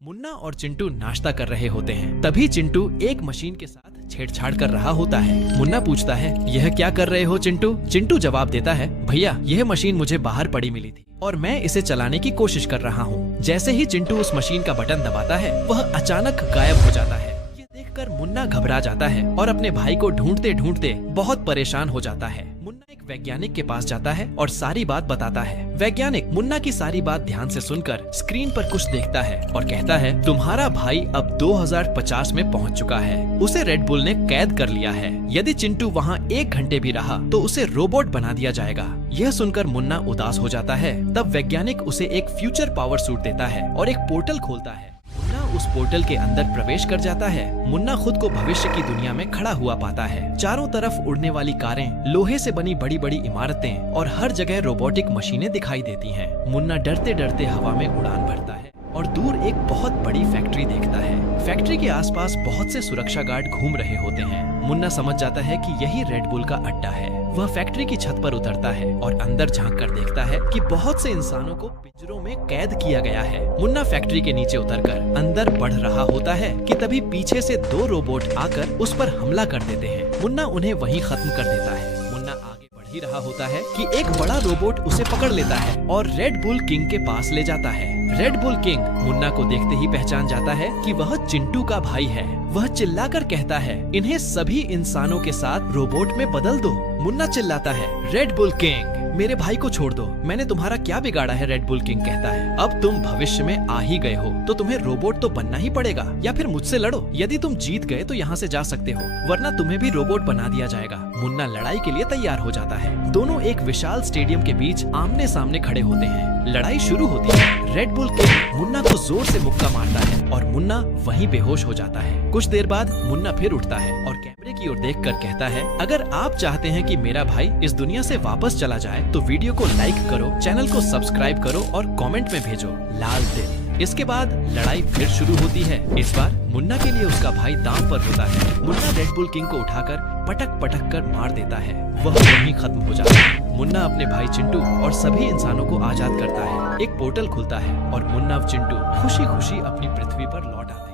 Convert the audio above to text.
मुन्ना और चिंटू नाश्ता कर रहे होते हैं। तभी चिंटू एक मशीन के साथ छेड़छाड़ कर रहा होता है। मुन्ना पूछता है, यह क्या कर रहे हो चिंटू? चिंटू जवाब देता है, भैया यह मशीन मुझे बाहर पड़ी मिली थी और मैं इसे चलाने की कोशिश कर रहा हूँ। जैसे ही चिंटू उस मशीन का बटन दबाता है, वह अचानक गायब हो जाता है। ये देखकर मुन्ना घबरा जाता है और अपने भाई को ढूंढते ढूंढते बहुत परेशान हो जाता है। मुन्ना एक वैज्ञानिक के पास जाता है और सारी बात बताता है। वैज्ञानिक मुन्ना की सारी बात ध्यान से सुनकर स्क्रीन पर कुछ देखता है और कहता है, तुम्हारा भाई अब 2050 में पहुंच चुका है। उसे रेड बुल ने कैद कर लिया है। यदि चिंटू वहां 1 घंटे भी रहा तो उसे रोबोट बना दिया जाएगा। यह सुनकर मुन्ना उदास हो जाता है। तब वैज्ञानिक उसे एक फ्यूचर पावर सूट देता है और एक पोर्टल खोलता है। मुन्ना उस पोर्टल के अंदर प्रवेश कर जाता है। मुन्ना खुद को भविष्य की दुनिया में खड़ा हुआ पाता है। चारों तरफ उड़ने वाली कारें, लोहे से बनी बड़ी बड़ी इमारतें और हर जगह रोबोटिक मशीनें दिखाई देती हैं। मुन्ना डरते डरते हवा में उड़ान भरता है और दूर एक बहुत बड़ी फैक्ट्री देखता है। फैक्ट्री के आसपास बहुत से सुरक्षा गार्ड घूम रहे होते हैं। मुन्ना समझ जाता है कि यही रेड बुल का अड्डा है। वह फैक्ट्री की छत पर उतरता है और अंदर झांक कर देखता है कि बहुत से इंसानों को पिंजरों में कैद किया गया है। मुन्ना फैक्ट्री के नीचे उतरकर अंदर बढ़ रहा होता है कि तभी पीछे से 2 रोबोट आकर उस पर हमला कर देते हैं। मुन्ना उन्हें वहीं खत्म कर देता है। मुन्ना आगे बढ़ ही रहा होता है कि एक बड़ा रोबोट उसे पकड़ लेता है और रेड बुल किंग के पास ले जाता है। रेड बुल किंग मुन्ना को देखते ही पहचान जाता है कि वह चिंटू का भाई है। वह चिल्लाकर कहता है, इन्हें सभी इंसानों के साथ रोबोट में बदल दो। मुन्ना चिल्लाता है, रेड बुल किंग मेरे भाई को छोड़ दो, मैंने तुम्हारा क्या बिगाड़ा है? रेड बुल किंग कहता है, अब तुम भविष्य में आ ही गए हो तो तुम्हें रोबोट तो बनना ही पड़ेगा, या फिर मुझसे लड़ो। यदि तुम जीत गए तो यहाँ से जा सकते हो, वरना तुम्हें भी रोबोट बना दिया जाएगा। मुन्ना लड़ाई के लिए तैयार हो जाता है। दोनों एक विशाल स्टेडियम के बीच आमने सामने खड़े होते हैं। लड़ाई शुरू होती है। रेड बुल किंग मुन्ना को जोर से मुक्का मारता है और मुन्ना वहीं बेहोश हो जाता है। कुछ देर बाद मुन्ना फिर उठता है और कैमरे की ओर देखकर कहता है, अगर आप चाहते हैं कि मेरा भाई इस दुनिया से वापस चला जाए तो वीडियो को लाइक करो, चैनल को सब्सक्राइब करो और कमेंट में भेजो लाल दिल। इसके बाद लड़ाई फिर शुरू होती है। इस बार मुन्ना के लिए उसका भाई दांव पर होता है। मुन्ना रेड बुल किंग को उठाकर पटक पटक कर मार देता है। वह वहीं खत्म हो जाता है। मुन्ना अपने भाई चिंटू और सभी इंसानों को आजाद करता है। एक पोर्टल खुलता है और मुन्ना और चिंटू खुशी खुशी अपनी पृथ्वी पर लौट आते हैं।